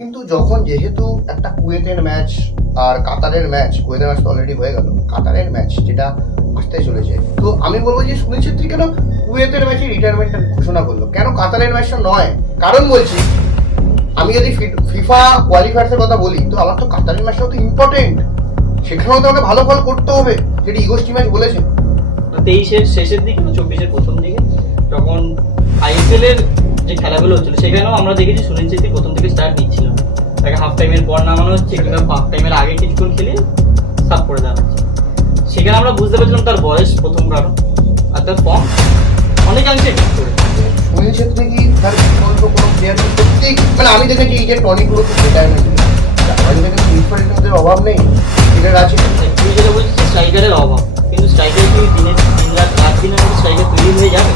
কিন্তু যখন যেহেতু একটা কুয়েতের ম্যাচ আর কাতারের ম্যাচ, কুয়েতের ম্যাচ তো অলরেডি হয়ে গেল, কাতারের ম্যাচ যেটা আসতে চলেছে, তো আমি বলবো যে সুনীল ছেত্রী কেন কুয়েতের ম্যাচে রিটায়ারমেন্টটা ঘোষণা করলো, কেন কাতারের ম্যাচটা নয়? কারণ বলছি, আমি যদি ফিফা কোয়ালিফায়ার্সের কথা বলি, তো আমার তো কাতারের ম্যাচটাও তো ইম্পর্টেন্ট, সেখানেও তো আমাকে ভালো ফল করতে হবে, যেটি ইগোস্টি ম্যাচ বলেছে। 23-এর শেষের দিকে 24-এর প্রথম দিকে যখন আইএসএল এর যে খেলাগুলো হচ্ছিল, সেখানেও আমরা দেখেছি সুনীল ছেত্রী প্রথম থেকে স্টার্ট নিচ্ছিল, তাকে হাফ টাইমের পর নামানো হচ্ছে কিংবা হাফ টাইমের আগে কিছুক্ষণ খেলে সাফ করে দেওয়া হচ্ছে। সেখানে আমরা বুঝতে পারছিলাম তার বয়স প্রথম কারণ, আর তার ফর্ম অনেকাংশে ঠিক করে। সুনীল ছেত্রী কি তার বিকল্প কোনো প্লেয়ার সত্যি, মানে আমি দেখেছি এই যে টনি গুলো রিটায়ারমেন্ট, আমি দেখেছি ইনফ্রাস্ট্রাকচারের অভাব নেই, এটার আছে। তুই যেটা বলছিস স্ট্রাইকারের অভাব, কিন্তু স্ট্রাইকার কি দিন রাত 8 দিনের মধ্যে স্ট্রাইকার তৈরি হয়ে যাবে?